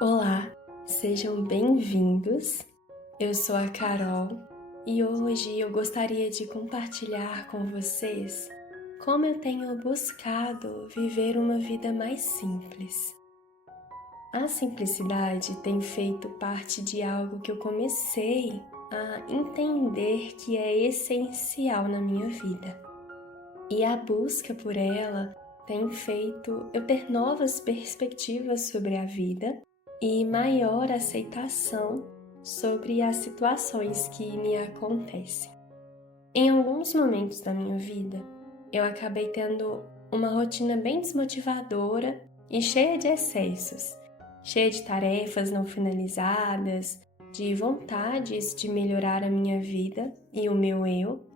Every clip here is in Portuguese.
Olá, sejam bem-vindos. Eu sou a Carol e hoje eu gostaria de compartilhar com vocês como eu tenho buscado viver uma vida mais simples. A simplicidade tem feito parte de algo que eu comecei a entender que é essencial na minha vida. E a busca por ela tem feito eu ter novas perspectivas sobre a vida e maior aceitação sobre as situações que me acontecem. Em alguns momentos da minha vida, eu acabei tendo uma rotina bem desmotivadora e cheia de excessos, cheia de tarefas não finalizadas, de vontades de melhorar a minha vida e o meu eu,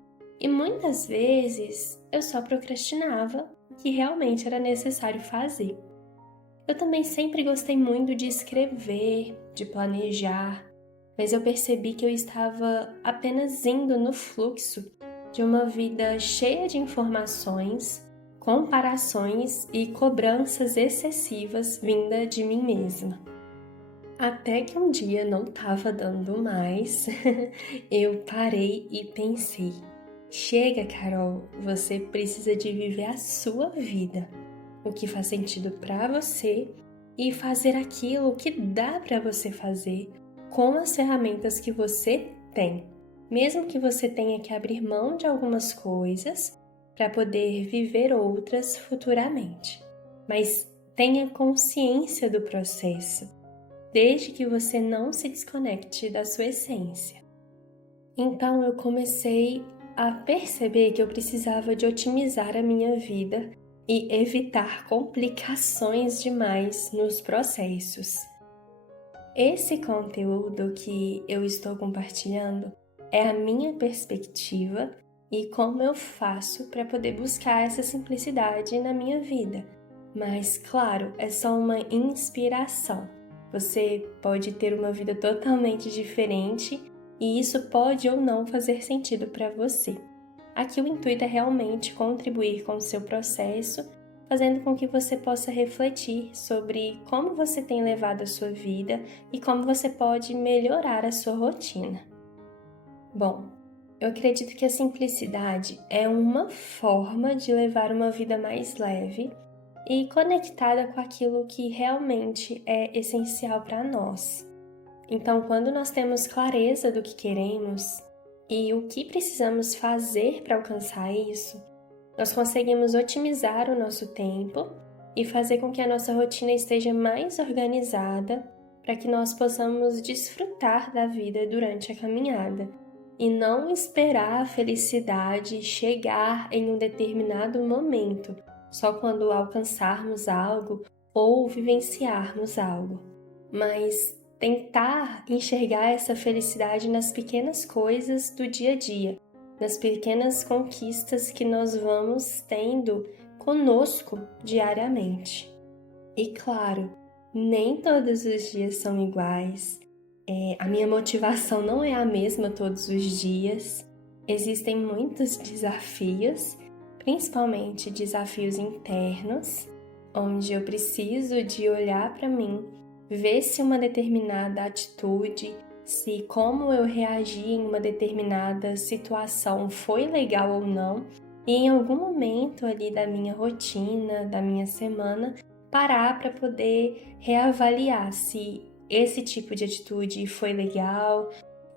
e muitas vezes eu só procrastinava o que realmente era necessário fazer. Eu também sempre gostei muito de escrever, de planejar, mas eu percebi que eu estava apenas indo no fluxo de uma vida cheia de informações, comparações e cobranças excessivas vinda de mim mesma. Até que um dia não estava dando mais, eu parei e pensei: chega, Carol, você precisa de viver a sua vida, o que faz sentido para você e fazer aquilo que dá para você fazer com as ferramentas que você tem, mesmo que você tenha que abrir mão de algumas coisas para poder viver outras futuramente. Mas tenha consciência do processo, desde que você não se desconecte da sua essência. Então eu comecei a perceber que eu precisava de otimizar a minha vida e evitar complicações demais nos processos. Esse conteúdo que eu estou compartilhando é a minha perspectiva e como eu faço para poder buscar essa simplicidade na minha vida. Mas, claro, é só uma inspiração. Você pode ter uma vida totalmente diferente e isso pode ou não fazer sentido para você. Aqui o intuito é realmente contribuir com o seu processo, fazendo com que você possa refletir sobre como você tem levado a sua vida e como você pode melhorar a sua rotina. Bom, eu acredito que a simplicidade é uma forma de levar uma vida mais leve e conectada com aquilo que realmente é essencial para nós. Então, quando nós temos clareza do que queremos e o que precisamos fazer para alcançar isso, nós conseguimos otimizar o nosso tempo e fazer com que a nossa rotina esteja mais organizada para que nós possamos desfrutar da vida durante a caminhada e não esperar a felicidade chegar em um determinado momento, só quando alcançarmos algo ou vivenciarmos algo, mas tentar enxergar essa felicidade nas pequenas coisas do dia a dia, nas pequenas conquistas que nós vamos tendo conosco diariamente. E claro, nem todos os dias são iguais. A minha motivação não é a mesma todos os dias. Existem muitos desafios, principalmente desafios internos, onde eu preciso de olhar para mim, ver se uma determinada atitude, se como eu reagi em uma determinada situação foi legal ou não, e em algum momento ali da minha rotina, da minha semana, parar para poder reavaliar se esse tipo de atitude foi legal,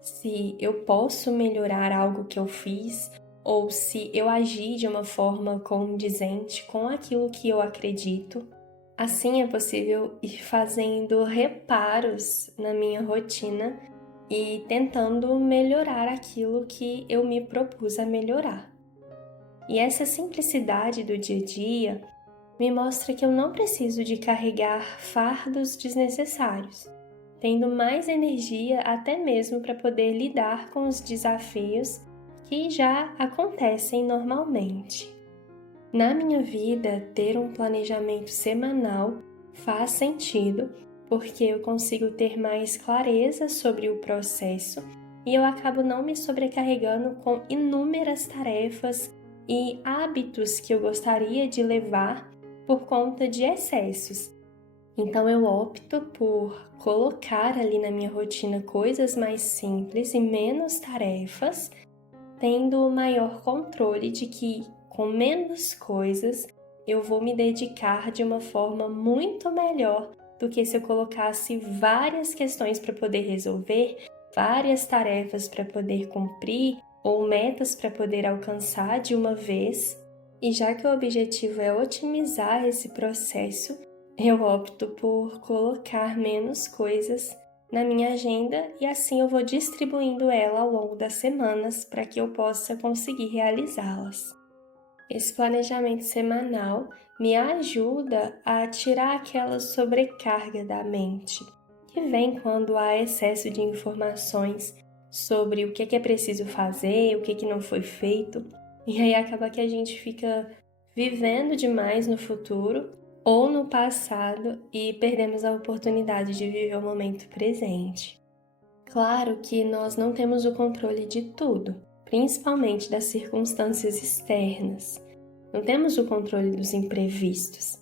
se eu posso melhorar algo que eu fiz, ou se eu agi de uma forma condizente com aquilo que eu acredito. Assim é possível ir fazendo reparos na minha rotina e tentando melhorar aquilo que eu me propus a melhorar. E essa simplicidade do dia a dia me mostra que eu não preciso de carregar fardos desnecessários, tendo mais energia até mesmo para poder lidar com os desafios que já acontecem normalmente. Na minha vida, ter um planejamento semanal faz sentido porque eu consigo ter mais clareza sobre o processo e eu acabo não me sobrecarregando com inúmeras tarefas e hábitos que eu gostaria de levar por conta de excessos. Então eu opto por colocar ali na minha rotina coisas mais simples e menos tarefas, tendo o maior controle de que com menos coisas eu vou me dedicar de uma forma muito melhor do que se eu colocasse várias questões para poder resolver, várias tarefas para poder cumprir ou metas para poder alcançar de uma vez. E já que o objetivo é otimizar esse processo, eu opto por colocar menos coisas na minha agenda e assim eu vou distribuindo ela ao longo das semanas para que eu possa conseguir realizá-las. Esse planejamento semanal me ajuda a tirar aquela sobrecarga da mente que vem quando há excesso de informações sobre o que é preciso fazer, o que não foi feito, e aí acaba que a gente fica vivendo demais no futuro ou no passado e perdemos a oportunidade de viver o momento presente. Claro que nós não temos o controle de tudo, principalmente das circunstâncias externas. Não temos o controle dos imprevistos,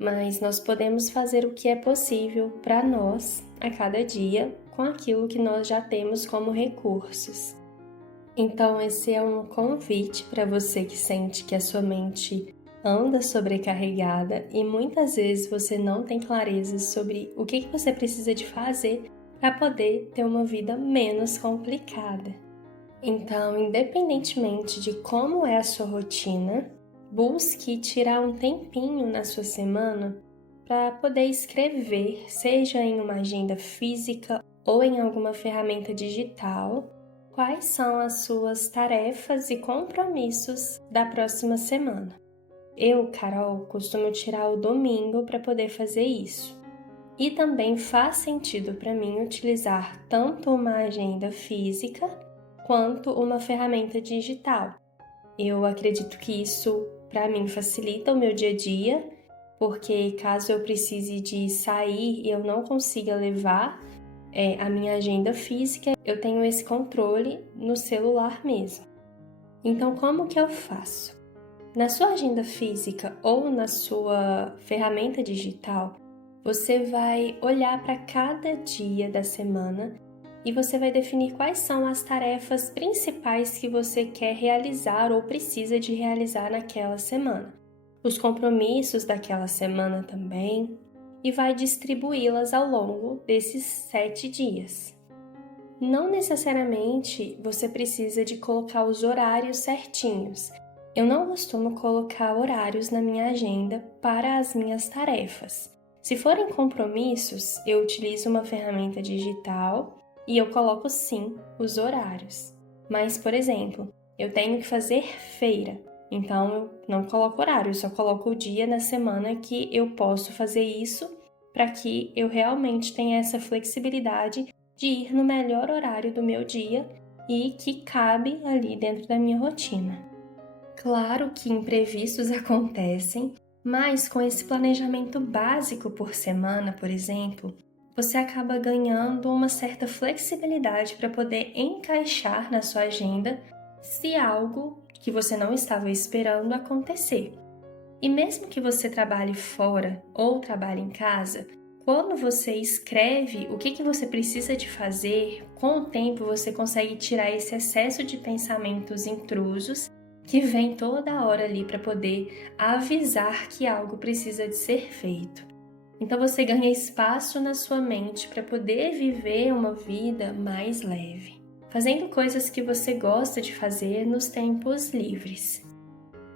mas nós podemos fazer o que é possível para nós a cada dia com aquilo que nós já temos como recursos. Então, esse é um convite para você que sente que a sua mente anda sobrecarregada e muitas vezes você não tem clareza sobre o que você precisa de fazer para poder ter uma vida menos complicada. Então, independentemente de como é a sua rotina, busque tirar um tempinho na sua semana para poder escrever, seja em uma agenda física ou em alguma ferramenta digital, quais são as suas tarefas e compromissos da próxima semana. Eu, Carol, costumo tirar o domingo para poder fazer isso. E também faz sentido para mim utilizar tanto uma agenda física quanto uma ferramenta digital. Eu acredito que isso, para mim, facilita o meu dia a dia, porque caso eu precise de sair e eu não consiga levar a minha agenda física, eu tenho esse controle no celular mesmo. Então, como que eu faço? Na sua agenda física ou na sua ferramenta digital, você vai olhar para cada dia da semana e você vai definir quais são as tarefas principais que você quer realizar ou precisa de realizar naquela semana. Os compromissos daquela semana também, e vai distribuí-las ao longo desses 7 dias. Não necessariamente você precisa de colocar os horários certinhos. Eu não costumo colocar horários na minha agenda para as minhas tarefas. Se forem compromissos, eu utilizo uma ferramenta digital e eu coloco sim os horários. Mas, por exemplo, eu tenho que fazer feira, então eu não coloco horário, eu só coloco o dia na semana que eu posso fazer isso para que eu realmente tenha essa flexibilidade de ir no melhor horário do meu dia e que cabe ali dentro da minha rotina. Claro que imprevistos acontecem, mas com esse planejamento básico por semana, por exemplo, você acaba ganhando uma certa flexibilidade para poder encaixar na sua agenda se algo que você não estava esperando acontecer. E mesmo que você trabalhe fora ou trabalhe em casa, quando você escreve o que você precisa de fazer, com o tempo você consegue tirar esse excesso de pensamentos intrusos que vem toda hora ali para poder avisar que algo precisa de ser feito. Então você ganha espaço na sua mente para poder viver uma vida mais leve, fazendo coisas que você gosta de fazer nos tempos livres.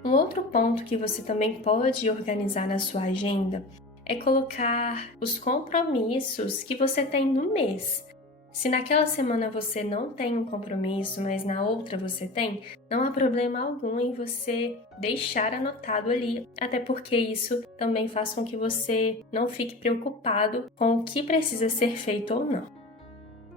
Um outro ponto que você também pode organizar na sua agenda é colocar os compromissos que você tem no mês. Se naquela semana você não tem um compromisso, mas na outra você tem, não há problema algum em você deixar anotado ali, até porque isso também faz com que você não fique preocupado com o que precisa ser feito ou não.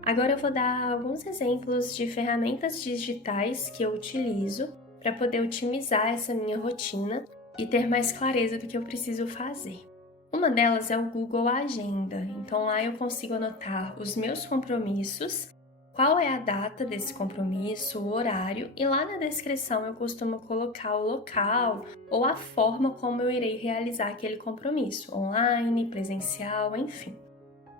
Agora eu vou dar alguns exemplos de ferramentas digitais que eu utilizo para poder otimizar essa minha rotina e ter mais clareza do que eu preciso fazer. Uma delas é o Google Agenda, então lá eu consigo anotar os meus compromissos, qual é a data desse compromisso, o horário, e lá na descrição eu costumo colocar o local ou a forma como eu irei realizar aquele compromisso, online, presencial, enfim.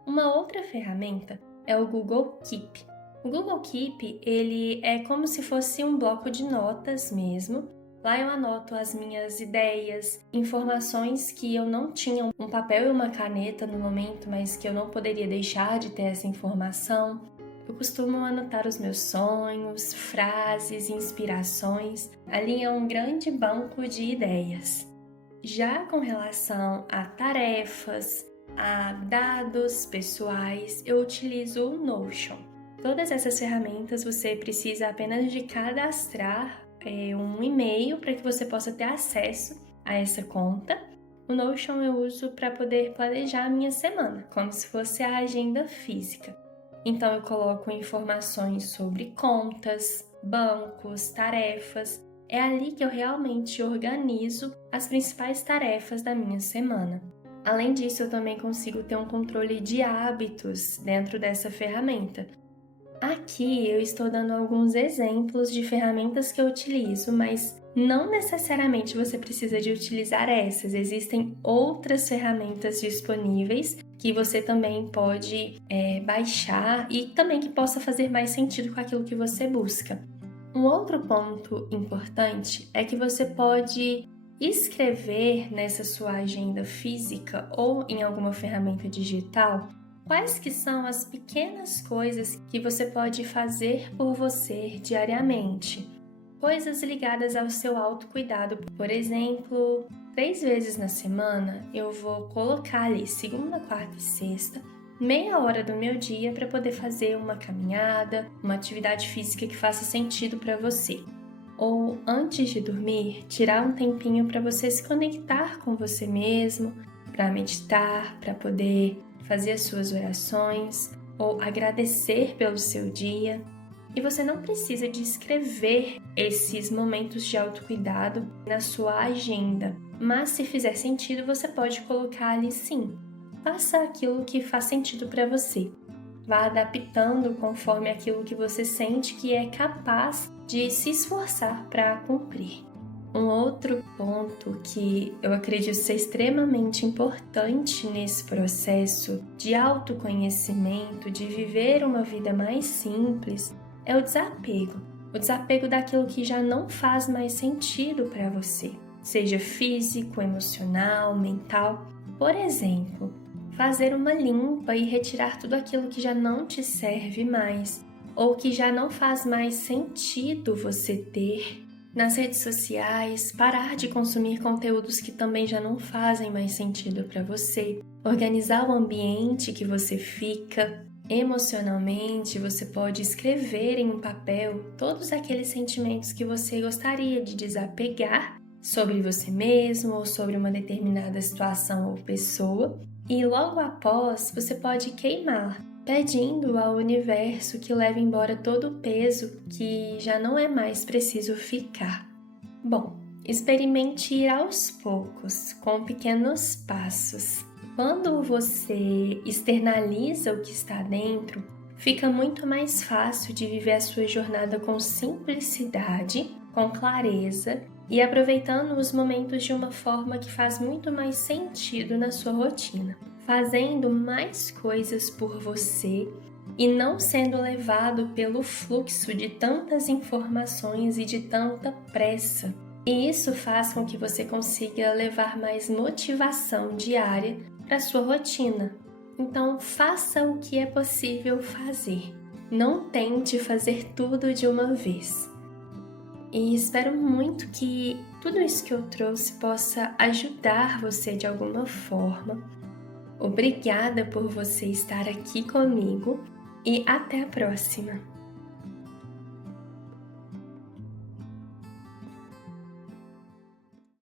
Uma outra ferramenta é o Google Keep. O Google Keep, ele é como se fosse um bloco de notas mesmo. Lá eu anoto as minhas ideias, informações que eu não tinha um papel e uma caneta no momento, mas que eu não poderia deixar de ter essa informação. Eu costumo anotar os meus sonhos, frases, inspirações. Ali é um grande banco de ideias. Já com relação a tarefas, a dados pessoais, eu utilizo o Notion. Todas essas ferramentas você precisa apenas de cadastrar um e-mail para que você possa ter acesso a essa conta. O Notion eu uso para poder planejar a minha semana, como se fosse a agenda física. Então eu coloco informações sobre contas, bancos, tarefas. É ali que eu realmente organizo as principais tarefas da minha semana. Além disso, eu também consigo ter um controle de hábitos dentro dessa ferramenta. Aqui eu estou dando alguns exemplos de ferramentas que eu utilizo, mas não necessariamente você precisa de utilizar essas. Existem outras ferramentas disponíveis que você também pode baixar e também que possa fazer mais sentido com aquilo que você busca. Um outro ponto importante é que você pode escrever nessa sua agenda física ou em alguma ferramenta digital quais que são as pequenas coisas que você pode fazer por você diariamente. Coisas ligadas ao seu autocuidado. Por exemplo, 3 vezes na semana eu vou colocar ali segunda, quarta e sexta, meia hora do meu dia para poder fazer uma caminhada, uma atividade física que faça sentido para você. Ou antes de dormir, tirar um tempinho para você se conectar com você mesmo, para meditar, para poder fazer as suas orações ou agradecer pelo seu dia. E você não precisa de escrever esses momentos de autocuidado na sua agenda, mas se fizer sentido, você pode colocar ali sim. Faça aquilo que faz sentido para você. Vá adaptando conforme aquilo que você sente que é capaz de se esforçar para cumprir. Um outro ponto que eu acredito ser extremamente importante nesse processo de autoconhecimento, de viver uma vida mais simples, é o desapego. O desapego daquilo que já não faz mais sentido para você, seja físico, emocional, mental. Por exemplo, fazer uma limpa e retirar tudo aquilo que já não te serve mais, ou que já não faz mais sentido você ter. Nas redes sociais, parar de consumir conteúdos que também já não fazem mais sentido para você. Organizar o ambiente que você fica. Emocionalmente, você pode escrever em um papel todos aqueles sentimentos que você gostaria de desapegar sobre você mesmo ou sobre uma determinada situação ou pessoa. E logo após, você pode queimar, pedindo ao universo que leve embora todo o peso que já não é mais preciso ficar. Bom, experimente ir aos poucos, com pequenos passos. Quando você externaliza o que está dentro, fica muito mais fácil de viver a sua jornada com simplicidade, com clareza e aproveitando os momentos de uma forma que faz muito mais sentido na sua rotina, fazendo mais coisas por você e não sendo levado pelo fluxo de tantas informações e de tanta pressa. E isso faz com que você consiga levar mais motivação diária para a sua rotina. Então, faça o que é possível fazer. Não tente fazer tudo de uma vez. E espero muito que tudo isso que eu trouxe possa ajudar você de alguma forma. Obrigada por você estar aqui comigo e até a próxima!